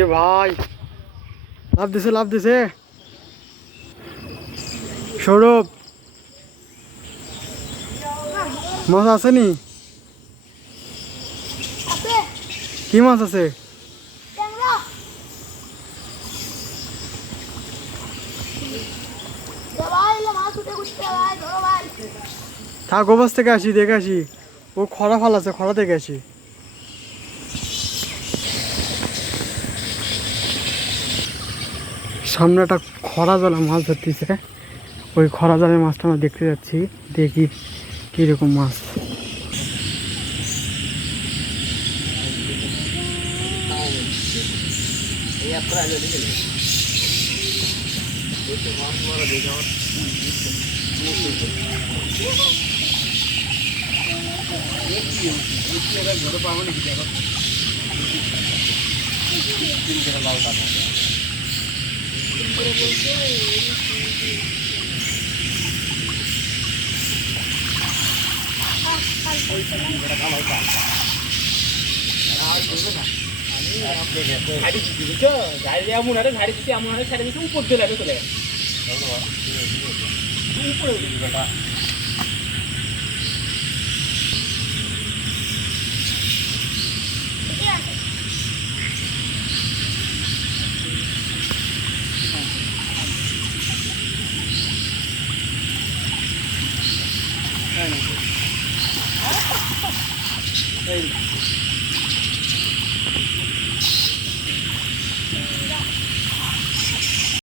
এ ভাই। লাভ দিছে লাভ দিছে। সৌরভ, মাছ আছে নি? কি মাছ আছে? থাক গোবাস থেকে আসি, দেখে আসি। ও খরা ফাল আছে খরা থেকে আসি সামনে একটা খরা জলে মাছ ধরতেছে। ওই খরা জলের মাছটা আমরা দেখতে যাচ্ছি। দেখি কীরকম মাছ। দিচ্ছি বুঝছ ঝাড়ি উপর দিয়ে যাবে চলে উপরে এই